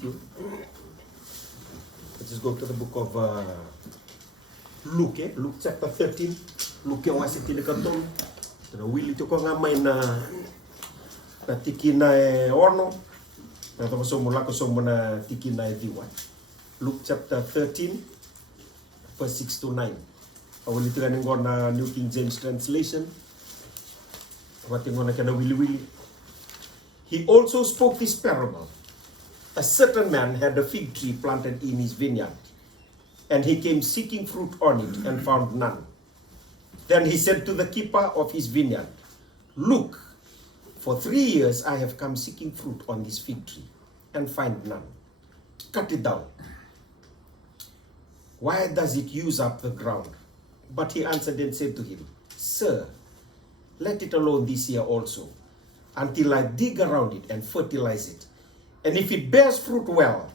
Let's just go to the book of Luke, Luke chapter 13. Luke yung asiti ni Kanton. Pero willing to ko nga may na tiki na ono. Pero mula ko na tiki na diwan. Luke chapter 13, verse 6 to 9. Awali ito ganing ko na New King James Translation. Wating ko na ka na wili-wili. He also spoke this parable. A certain man had a fig tree planted in his vineyard, and he came seeking fruit on it and found none. Then he said to the keeper of his vineyard, "Look, for 3 years I have come seeking fruit on this fig tree and find none. Cut it down. Why does it use up the ground?" But he answered and said to him, "Sir, let it alone this year also, until I dig around it and fertilize it. And if it bears fruit, well.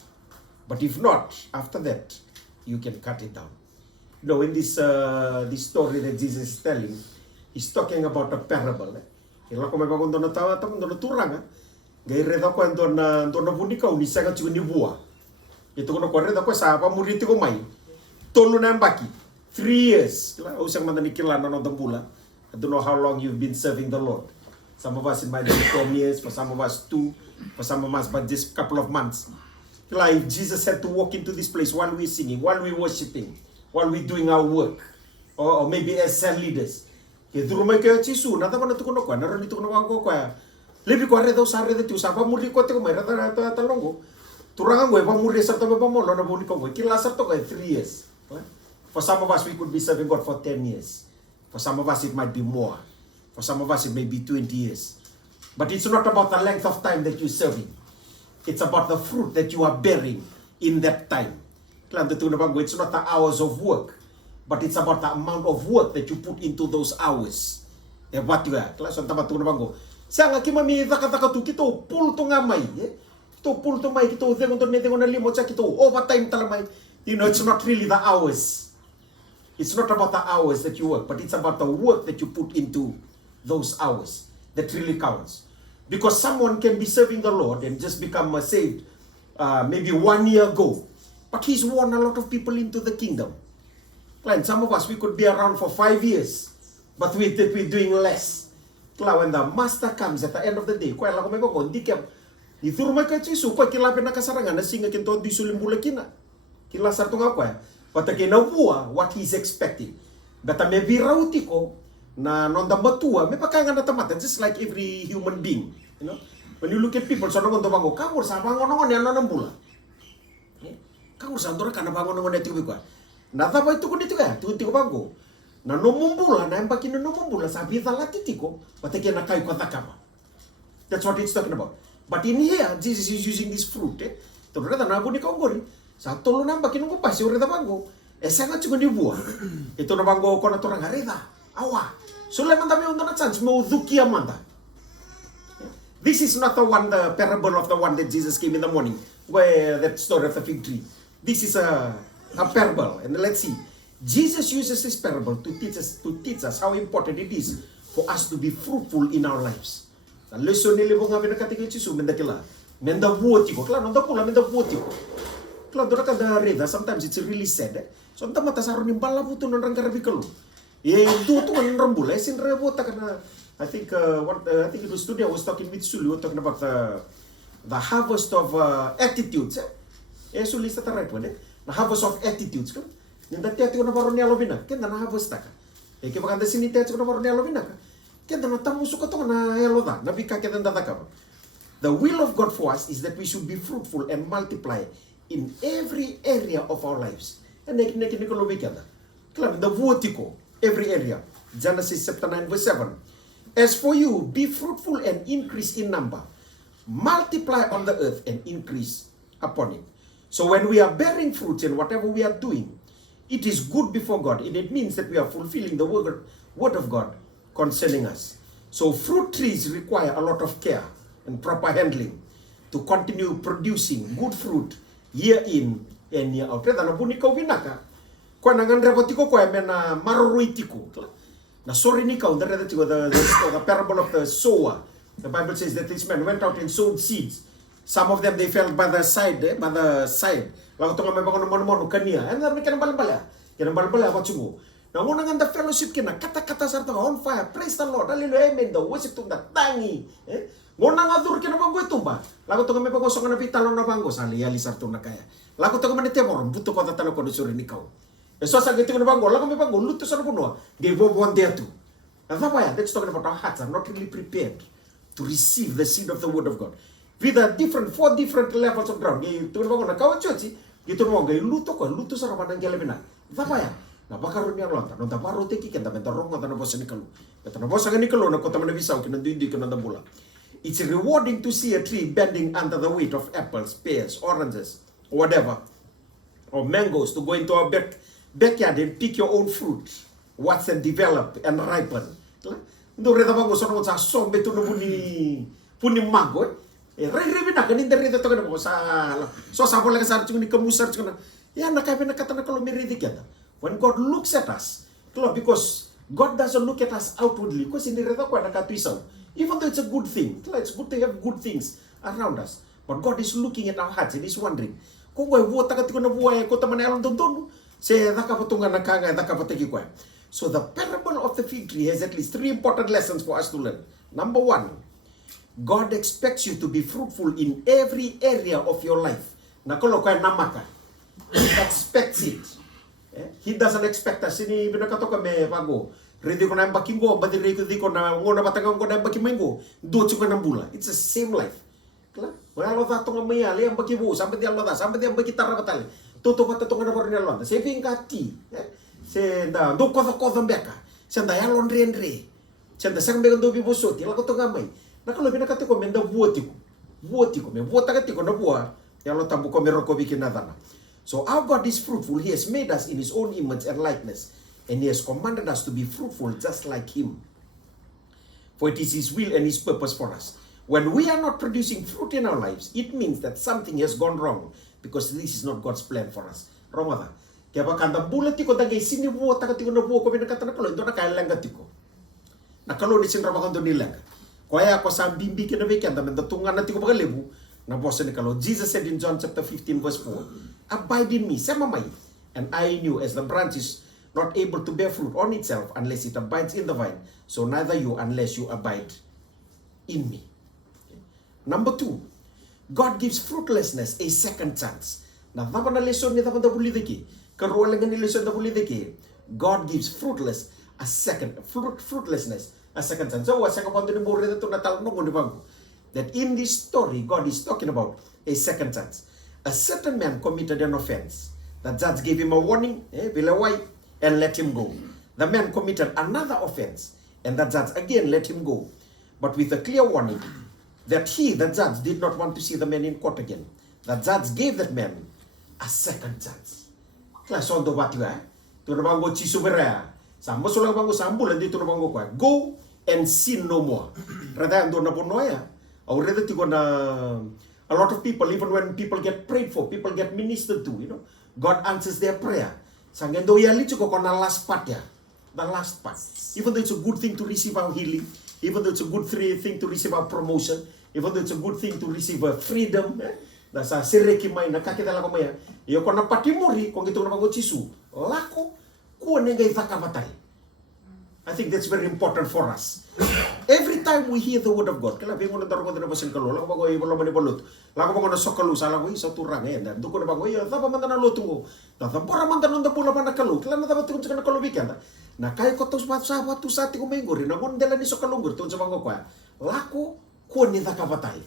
But if not, after that, you can cut it down." You know, in this story that Jesus is telling, he's talking about a parable. Ila ko may bagong doon na tawa, doon na turang. Gaya reda ko doon na bunika, unisa ka chigo ni buwa. Ito ko na ko reda ko sa pamuriti ko may. Tolo na ang baki. 3 years. Usang mananikila na ng bula. I don't know how long you've been serving the Lord. Some of us it might be 10 years, for some of us 2, for some of us but just a couple of months. Like Jesus had to walk into this place while we're singing, while we're worshiping, while we're doing our work, or maybe as cell leaders. Kaya rumay kayo chisu, nata pa natukuno ko, naroon dito ko na ko kaya. Lebi ko areda usare de tu sapa muri ko te ko may rata talongo. Turangan ko pa muri sa tabe pa mo na buni ko. Kila sa to kay 3 years. For some of us we could be serving God for 10 years. For some of us it might be more. For some of us, it may be 20 years. But it's not about the length of time that you're serving. It's about the fruit that you are bearing in that time. It's not the hours of work, but it's about the amount of work that you put into those hours. Siya nga kimami taka-taka tu kito pul to ngamay. Kito pul to may kito dengon to neteng na limot sa kito overtime talamay. You know, it's not really the hours. It's not about the hours that you work, but it's about the work that you put into those hours that really counts. Because someone can be serving the Lord and just become saved maybe 1 year ago, but he's won a lot of people into the kingdom. And some of us, we could be around for 5 years, but we're doing less. When the master comes at the end of the day, what he's expecting. But maybe rauti ko na nonda matua, may pagkanga na tamatan, just like every human being. You know? When you look at people, so nongon tabango, kamur sa bangon nongon yan nanang bula. Kamur sa andora ka na bangon nongon netik bigwa. Natapa itu ko dito ka, tuko bango. Na nomumbula, na empaki na nomumbula, sabi talati tiko, patake na kayo katakama. That's what it's talking about. But in here, Jesus is using this fruit. Tolo reta na buni ka ongori. Sa tolo na empaki nungo pasi ureta bango. Sanga chiko ni buah. Ito na bango ko na torang hareda. Awa. So lemon tabi on the chance mo duki amanda. This is not the parable of the one that Jesus came in the morning, where that story of the fig tree. This is a parable, and let's see. Jesus uses this parable to teach us how important it is for us to be fruitful in our lives. The lesson nila mo nga binakatingin si Su mendakila. Menda buoti ko, klaro nda pula menda buoti ko. Klaro dora kada reda, sometimes it's really sad. So anta mata saron yung balabuto ng rangkarabi kalo. Itu kan rembul, sin rebota karena I think I think it was today I was talking with Suli, we were talking about the harvest of attitudes. Suli is that right one? The harvest of attitudes kan. Ninda tiati ko na baro niya lovina, kenda na harvest taka. Kaya bakanda sini tiati ko na baro niya lovina ka. Kenda na tamu suka to na heloda, na bika kenda taka. The will of God for us is that we should be fruitful and multiply in every area of our lives. And neki ko lobikada. Klam the vuotiko. Every area. Genesis chapter 9 verse 7. As for you, be fruitful and increase in number. Multiply on the earth and increase upon it. So when we are bearing fruits in whatever we are doing, it is good before God. And it means that we are fulfilling the word of God concerning us. So fruit trees require a lot of care and proper handling to continue producing good fruit year in and year out. Kwa nangan repotiko kwa mena maroruitiko. Na sorry ni kau the parable of the sower. The Bible says that this man went out and sowed seeds. Some of them they fell by the side, Lagu tonga may bangon mo kania. And then kena bala-bala. What you go. Now one ang the fellowship kina kata-kata sarta on fire. Praise the Lord. Hallelujah. Amen. The worship tung tangi. Ngona nga dur kina bango itumba. Lagu tonga may bango so kana pitalo na bango sali ali sarto na kaya. Lagu tonga man temor buto ko tatano ko suri nikaw. So sa gitu na bango, lagu may bango luto sa puno. They won't want there too. And that's talking about our hearts are not really prepared to receive the seed of the word of God. With a four different levels of ground. Gitu bango na kawan chochi. Gitu bango luto sa rapan ng gelebina. Na bakaron niya lonta. Nonta baro teki kenta benta rongo ta na bosa ni kalu. Keta na bosa ni kalu na kota man bisaw kinanduindi kinandabula. It's rewarding to see a tree bending under the weight of apples, pears, oranges, whatever, or mangoes, to go into a backyard and pick your own fruit, watch them develop and ripen. Ndo reda bango sono sa sombe tu no puni mango. Rai na kanin dari to kana mo sa so sa bola ka sa ni kamusar tsuna. Ya na kaya na katana kalau miridi kita. When God looks at us, because God doesn't look at us outwardly, because in the reda ko na katuisaw. Even though it's a good thing, it's good to have good things around us. But God is looking at our hearts and He's wondering, kung wai vuota ka tiko na buhay ko taman elon dondon, se daka patunga na kanga daka pateki ko. So the parable of the fig tree has at least 3 important lessons for us to learn. Number 1, God expects you to be fruitful in every area of your life. Na kolo ko namaka. He expects it. He doesn't expect us. Sini binakatoka me bago. Ready ko na bakingo, but ready ko na ngona batangang ko na bakimengo, docho ko na bula. It's the same life. Kla? Wala da tonga maya le ang bakibo, sampai dia loda, sampai dia bakitara batale. Toto bata tonga na borne londa. Se vingati. Se da do ko beka. Se da ya londre. Se da sang bega do bibosoti, la ko tonga mai. Na kalau binakati ko menda vuotiko. Me vuota katiko na bua. Ya lo tambu ko meroko bikinadana. So our God is fruitful. He has made us in His own image and likeness. And He has commanded us to be fruitful just like Him. For it is His will and His purpose for us. When we are not producing fruit in our lives, it means that something has gone wrong. Because this is not God's plan for us. Wrong ata. Kaya bakanda bulat ko dagay sini buo takatiko na buo ko binakata na kalo. Ito na kaya langatiko. Nakalo ni sinra bakando nilang. Kaya ako sa bimbi kinabikan. Daman datungan natin ko bagalibu. Na bosa ni kalo. Jesus said in John chapter 15 verse 4. Abide in me. Sama may. And I knew as the branches not able to bear fruit on itself unless it abides in the vine. So neither you unless you abide in me. Number 2, God gives fruitlessness a second chance. Na tapa na lesson ni tapa da buli deki. Karualangan ni lesson da buli deki. God gives fruitlessness a second chance. So wasa ka pando ni mure to na talong no bango. That in this story God is talking about a second chance. A certain man committed an offense. The judge gave him a warning, and let him go. The man committed another offense, and the judge again let him go, but with a clear warning that he, the judge, did not want to see the man in court again. The judge gave that man a second chance. Class on the what you are. To the bango chisubera. Sama sulang bango sambul and to the bango kwa. Go and sin no more. Rather than bonoya. Or rather to go na. A lot of people, even when people get prayed for, people get ministered to, God answers their prayer. Sangendo ya licho ko na last part ya. The last part. Even though it's a good thing to receive our healing, even though it's a good thing to receive our promotion, even though it's a good thing to receive our freedom, nasa sireki may nakakita lang ko maya. Iyo ko na patimuri kung ito na mag-chisu. Lako ko nengay takamatay. I think that's very important for us. Every time we hear the word of God, kala bingon na darong na basin kalo, lang bago ay wala man ibalot. Lang bago na sokalu sala ko isa turang yan. Duko na bago ay tapa man na lutungo. Tapa para man na pula man na kalo. Kala na tapa tukon sa kalo bikan. Na kay ko tos sa watu sa ti ko mengori na mon dela ni sokalungur tun sa bango kwa. Lako ko ni takapatay.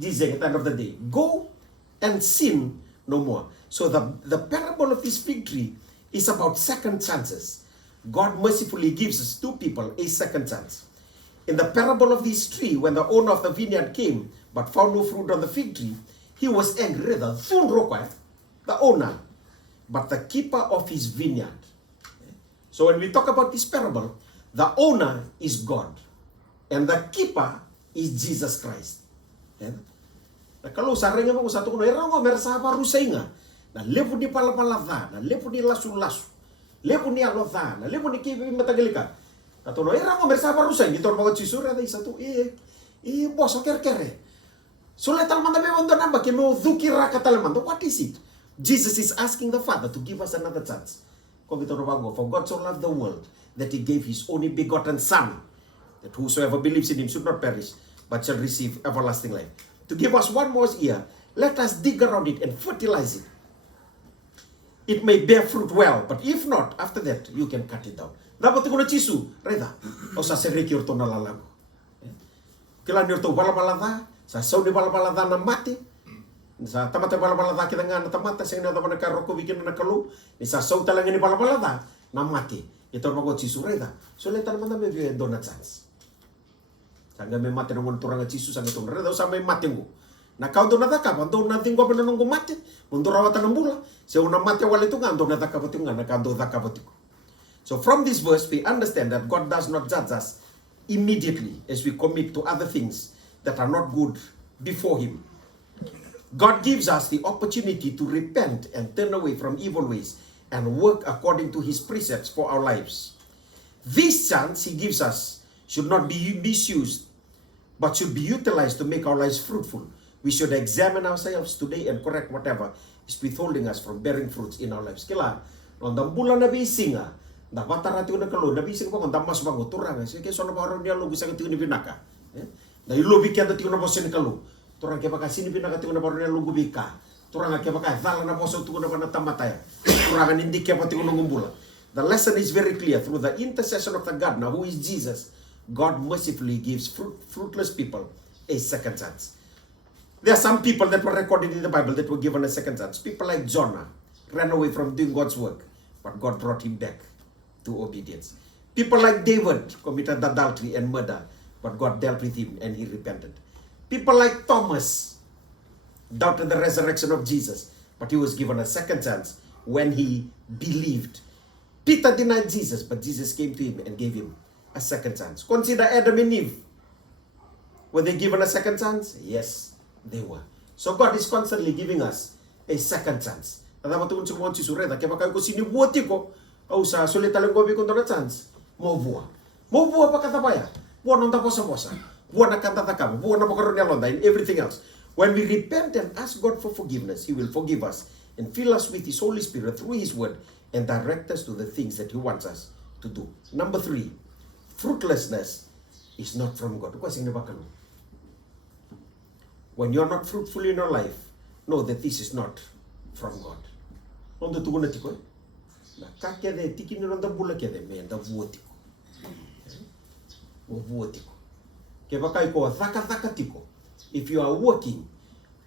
Jesus at the end of the day, go and sin no more. So the parable of this fig tree is about second chances. God mercifully gives us 2 people a second chance. In the parable of this tree, when the owner of the vineyard came but found no fruit on the fig tree, he was angry, the owner, but the keeper of his vineyard. So when we talk about this parable, the owner is God and the keeper is Jesus Christ. Kalau sarang mo sa tuno era ngo mersa rusay nga na lepo ni palapalava na lepo ni lasu-lasu lepo ni alotha na lepo ni kibi matagalika na tuno era ngo mersa rusay gito mga chisura na isa to boso kerkere Sule talamanda me wando namba kino dhukira katalamanda. What is it? Jesus is asking the Father to give us another chance. For God so loved the world that he gave his only begotten Son, that whosoever believes in him should not perish, but shall receive everlasting life. To give us one more year, let us dig around it and fertilize it. It may bear fruit well, but if not, after that, you can cut it down. Dapat ko na chisu, reda. O sa seriki urto na lalago. Kila ni urto balabalada, sa saudi balabalada na mati, sa tamata balabalada kita nga na tamata, sa ina na karoko bikin na kalu, ni sa saudi lang ni balabalada na mati. Ito na ko chisu, reda. So leta naman na may donut chance. Sangga may mati nung turang chisu, sangga ito na reda, o sa may mati mo. Na kau do nataka, ando na tingko pa nung mati, mundo rawatan ng bula. Sa una mati wala ito nga, ando nataka pa ito nga, nakando nataka pa ito. So from this verse, we understand that God does not judge us immediately as we commit to other things that are not good before Him. God gives us the opportunity to repent and turn away from evil ways and work according to His precepts for our lives. This chance He gives us should not be misused, but should be utilized to make our lives fruitful. We should examine ourselves today and correct whatever is withholding us from bearing fruits in our lives. Kila, nondang bulan na bisinga, na batarati ko na kalo, na bising ko, nondang mas bango, turang, sige, so na baro niya, lugu sa katiyo ni binaka. Na ilubi kaya dati ko na boso ni kalo, turang kaya baka sini binaka tiyo na baro niya, lugu bika, turang kaya baka, dala na boso tuko na ba na tamataya, turang hindi kaya pati ko nungumbula. The lesson is very clear, through the intercession of the God, now who is Jesus, God mercifully gives fruitless people a second chance. There are some people that were recorded in the Bible that were given a second chance. People like Jonah ran away from doing God's work, but God brought him back to obedience. People like David committed adultery and murder, but God dealt with him and he repented. People like Thomas doubted the resurrection of Jesus, but he was given a second chance when he believed. Peter denied Jesus, but Jesus came to him and gave him a second chance. Consider Adam and Eve. Were they given a second chance? Yes. They were. So God is constantly giving us a second chance. Tama tukun sa mga chisureta, kaya baka ko sinibuoti ko, o sa sulit talang gobi ko na chance, mo buwa. Mo buwa pa katabaya. Buwa nang taposa-posa. Buwa na kantatakam. Buwa na makaroon niya londa and everything else. When we repent and ask God for forgiveness, He will forgive us and fill us with His Holy Spirit through His Word and direct us to the things that He wants us to do. Number 3, fruitlessness is not from God. Kasi nga ba kanu? When you're not fruitful in your life, know that this is not from God. Ondo tuko na tiko. Na kakya de tiki ni ronda bula kya de me anda vuotiko. Vuotiko. Ke bakai ko thaka tiko. If you are working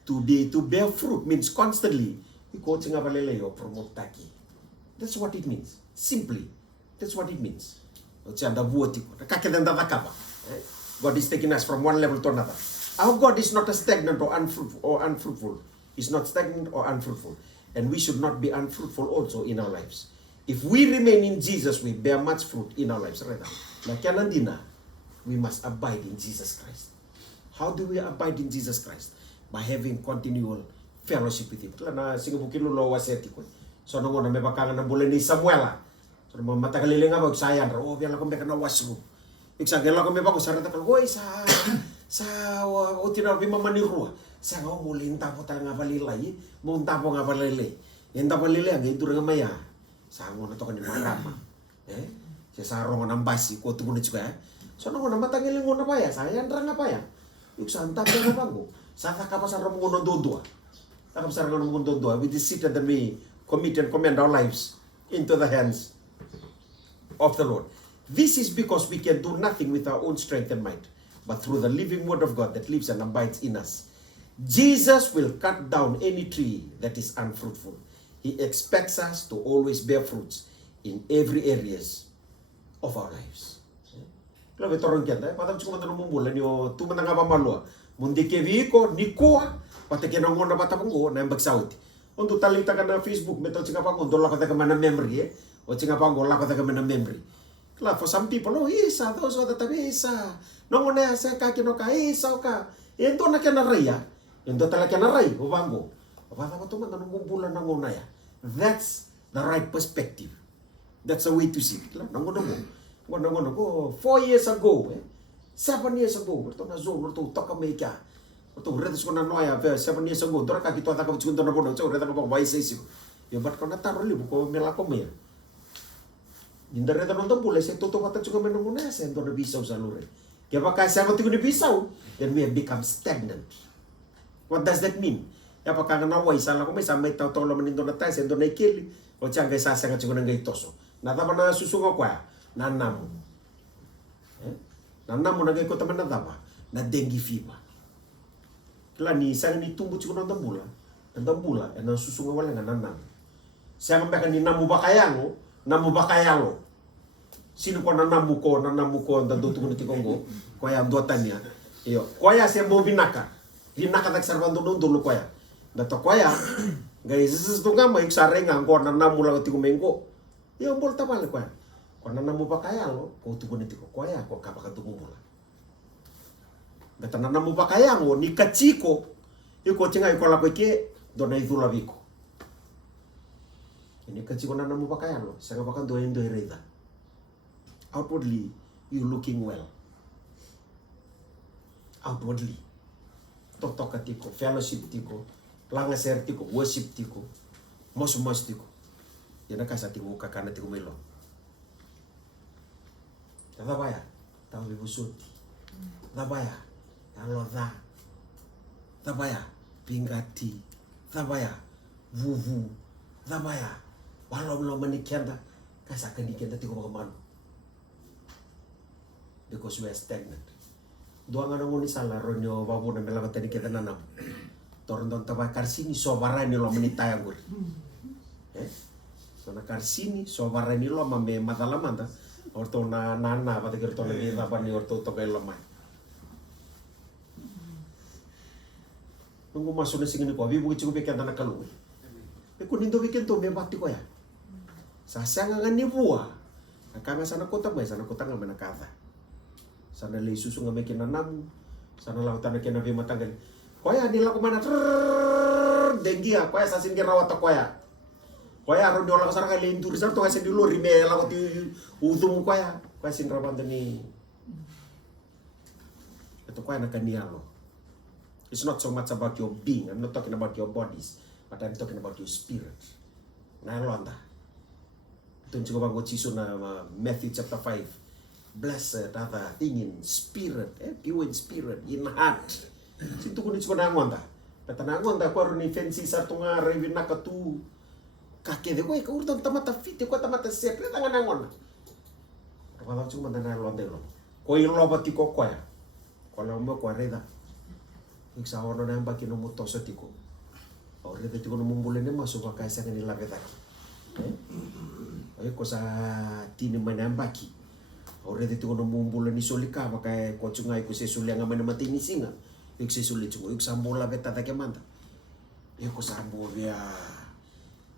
to bear fruit means constantly, iko tinga balele yo promote taki. That's what it means. Simply, that's what it means. Ocha anda vuotiko. Kakya de anda takapa. God is taking us from one level to another. Our God is not a stagnant or unfruitful. He's not stagnant or unfruitful. And we should not be unfruitful also in our lives. If we remain in Jesus, we bear much fruit in our lives. We must abide in Jesus Christ. How do we abide in Jesus Christ? By having continual fellowship with Him. Na singabukin lo waseti ko. So nung una may bakangan ng bulan ni Samuel. So matagaliling nga sayang. Oh, biala ko may kana wasro. Iksagela ko may bago sarata ko. Oy sa utinabi mamanirua sa nga mulinta po talaga balilay munta po nga balilay yenda balilay ang ito nga maya sa ngo na to kanina marama sa sarong ng basi ko tumo ni juga so no na matangilin mo na pa ya sayang ra nga pa ya uk santa ko na bago sa ka pa sa romo no dodua takap sa romo no dodua we decided that we commit and commend our lives into the hands of the Lord. This is because we can do nothing with our own strength and might, but through the living word of God that lives and abides in us. Jesus will cut down any tree that is unfruitful. He expects us to always bear fruits in every areas of our lives. Kalau betul orang kita, patang cuma tanam mumbulan yo, tu mana ngapa malu? Mundi keviko nikua, patang kena ngona patang ngo, na bagsaut. Untuk tali takan na Facebook, betul cakap aku dola kata kemana memory, o cakap aku dola kata kemana memory. Kalau for some people, oh isa, those are the tabisa. Nong na sa ka kino ka isa ka. Ento na kana raya. Ento talaga kana ray ubango. Apa to man nang bulan nang una ya. That's the right perspective. That's a way to see it. Nang ko 4 years ago, 7 years ago, to na zone to ka may ka. to reda skona noya 7 years ago tora ka kita taka bichun tona bono so reda ka ba sai sio yo bat kona taro libu ko mela ko me inda reda non bule se toto mata juga menunguna se ndo bisa usalure ke ba ka sa mati ko ni bisa then we have become stagnant. What does that mean? Ya pa ka na wai sala ko me sa mai tau tolo menindo na tai se ndo na ikeli o changa sa sa ngachunga ngai toso na taba na susunga kwa na namu na namu na gai ko tamana taba na dengue fever kila ni sang ni tumbu chukuna ndambula e na susunga wala nga namu sang mbeka ni namu bakayango sino ko na namu ko ndando tukuni tikongo ko ya ndo tania iyo ko ya se mo binaka tak servando no dulu ko ya dato ko ya gai zizi tunga ma iksarenga ko na namu la tikumengo iyo mbol tabale ko ya ko na namu bakayango ko tukuni tiko ko ya ko kapaka tukumbula beta na namu bakayango ni kachiko iko tinga iko la kweke dona idula viko ini kachiko na namu bakayango sanga bakan do reda outwardly you looking well outwardly totoka tiko fellowship tiko langaser tiko worship tiko mos tiko yana kasa tiko kakana tiko melo tabaya tawi busuti tabaya alodha tabaya pingati tabaya vuvu tabaya walau menikenda kasa kenikenda tiko bakamano because we are stagnant doang ngoni sala ronyo babu na mela tadi kita nanam toron taba karsini sobarani lo menitaya gur so na karsini sobarani lo mame matalamanda orto na nana pati kerto na kita pani orto to kay lamay nunggu masuk na singini ko bibu chiku pekenta na kalu e kunindo weekend to me bati ko ya sasanga ngani buah akanga sana kota ngame nakata sana le susu ngame kina nam sana lautan kina be matangal koya nila ko mana dengia koya sasin ke rawat koya ron dola sana kali intur sana to kasi dulu rime la ko ti udum koya sin raban ni itu koya na kanialo. It's not so much about your being. I'm not talking about your bodies, but I'm talking about your spirit. Na londa ito juga bango chisu na Matthew chapter 5. Blessed are the thing in spirit, pure in spirit, in heart. Sintu kunin ko nangon ta. Patanangon ta ko ni fancy sa tunga revin nakatu. Kake de ko urdan tamata fit ko tamata sekret ang nangon. Wala cuma na londe lo. Ko ilo bati ko ko ya. Ko la mo ko reda. Iksa ono na mbaki no muto sa tiko. O reda tiko no mumbule ne maso ka sa kanila veta. Ko sa tini manambaki. Ore te kono mumbula ni solika maka ko tsungai ko se sulia ngama na matini singa ik se suli tsungo ik sambola beta ta kemanta e ko sambo via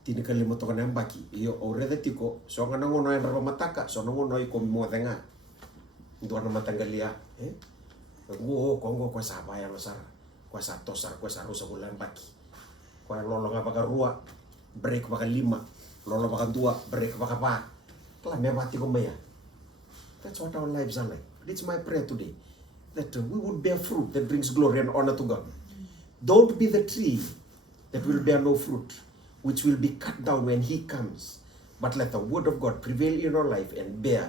tini kali moto kana mbaki yo ore te tiko so ngana ngono en raba mataka so ngono i ko mo denga ndo na matangalia wo kongo ko sa baya lo sar ko sa tosar ko sa rosa bulan baki ko lolo ngapa ka rua break baka 5 lolo baka 2 break baka 4 kala me mati ko meya. That's what our lives are like. It's my prayer today. That we would bear fruit that brings glory and honor to God. Don't be the tree that will bear no fruit, which will be cut down when He comes. But let the word of God prevail in our life and bear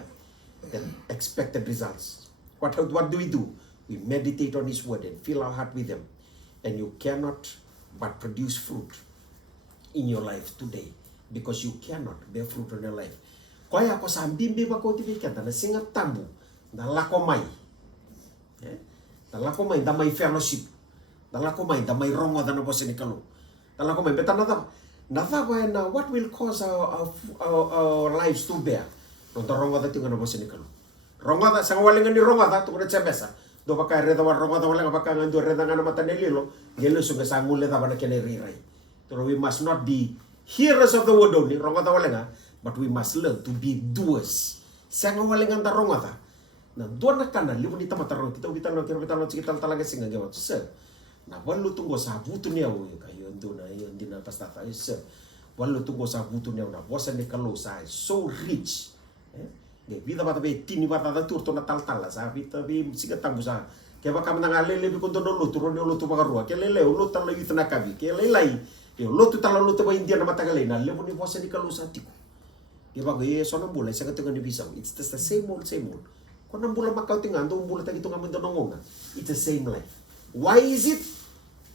the expected results. What do? We meditate on His word and fill our heart with Him. And you cannot but produce fruit in your life today. Because you cannot bear fruit in your life. Kaya ko sambimbi ba ko tibikata na singat tambu na lakomay. Na lakomay da may fellowship. Na lakomay da may rongo da no po sinikalo. Na lakomay beta na na what will cause our lives to bear. No da rongo da tinga no po sinikalo. Rongo da sang walingan ni rongo da to na chebesa. Do ba kay reda wa rongo da wala ba kang ando reda nga na matanelilo. Gelo sunga sangule da ba na keneriray. So we must not be hearers of the word only. Rongo da wala nga. But we must learn to be doers. Sanga walingan tarong ata. Na doon na kanan, libo ni tamatarong. Kita lo kita talaga singa gawat. Sir, na walo tunggo sa buto niya. Kayo doon na, yun din na pastata. Sir, walo tunggo sa buto niya. Na bosa ni kalo sa so rich. Vida bata be tini bata da turto na tal sa vita be siga tambu sa Ke baka manga lele bi kondo no lutu ro lutu bagarua. Ke lele lutu tala yuth na kabi. Ke lelai. Ke lutu tala lutu ba India na matagalena. Levo ni bosa ni kalusa tiko. Ke bago ye so na bula sa katungan ni bisang. It's just the same old. Kung nang bula makau tingando bula tagi tunga mendo nongonga. It's the same life. Why is it?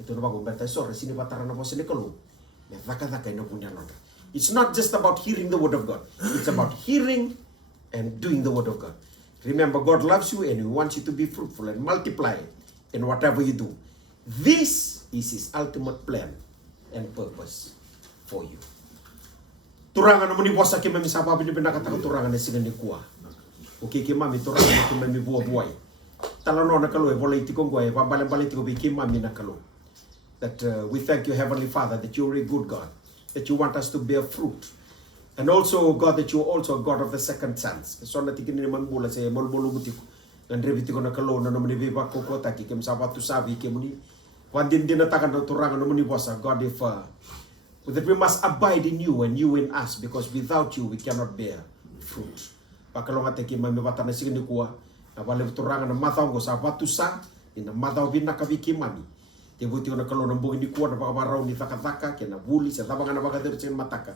Ito na bago bata sore sini batara na bosa ni kalu. Me vaka ina punya nonga. It's not just about hearing the word of God. It's about hearing and doing the word of God. Remember, God loves you and He wants you to be fruitful and multiply in whatever you do. This is His ultimate plan and purpose for you. Turangan naman ni bosa kima mi sapa bini pinakataka turangan na sigan ni kuwa. Okay kima mi turangan na kima mi buwa-buway. Talano na kalo e bola itikong guay, pabalang-balang itiko bi kima mi na kalo. That we thank you, Heavenly Father, that you're a good God. That you want us to bear fruit. And also, God, that you're also a God of the second chance. So na tikin ni man bula sa molbolo butiko. Nandreviti ko na kalo na naman ibibak ko kota kikim sabatu sabi kimuni. Wandin din natakan na turangan naman ni bosa. God, if that we must abide in you and you in us, because without you we cannot bear fruit. Pakalong ate kima mi bata na signi kuwa. Na bale turangan na mataw ko sabatu sa ina mataw bin nakabikimani. Tibuti ko na kalo ng bugin ni kuwa na pakabaraw ni takataka kaya na buli sa tabangan na bagadir sa mataka.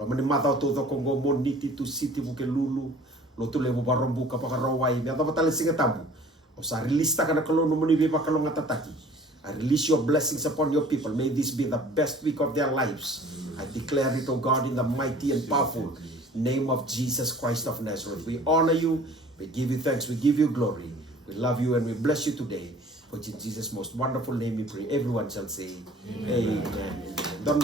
Ramani mataw to kongo moniti to city buke lulu lo tule mo barong buka pakarawai mi ata batale singa tamu. O sa release ta kana kalo no muni bi pakalong atataki. I release your blessings upon your people. May this be the best week of their lives. I declare it, O God, in the mighty and powerful name of Jesus Christ of Nazareth. We honor you, we give you thanks, we give you glory. We love you and we bless you today. For in Jesus' most wonderful name we pray. Everyone shall say, Amen. Amen. Don't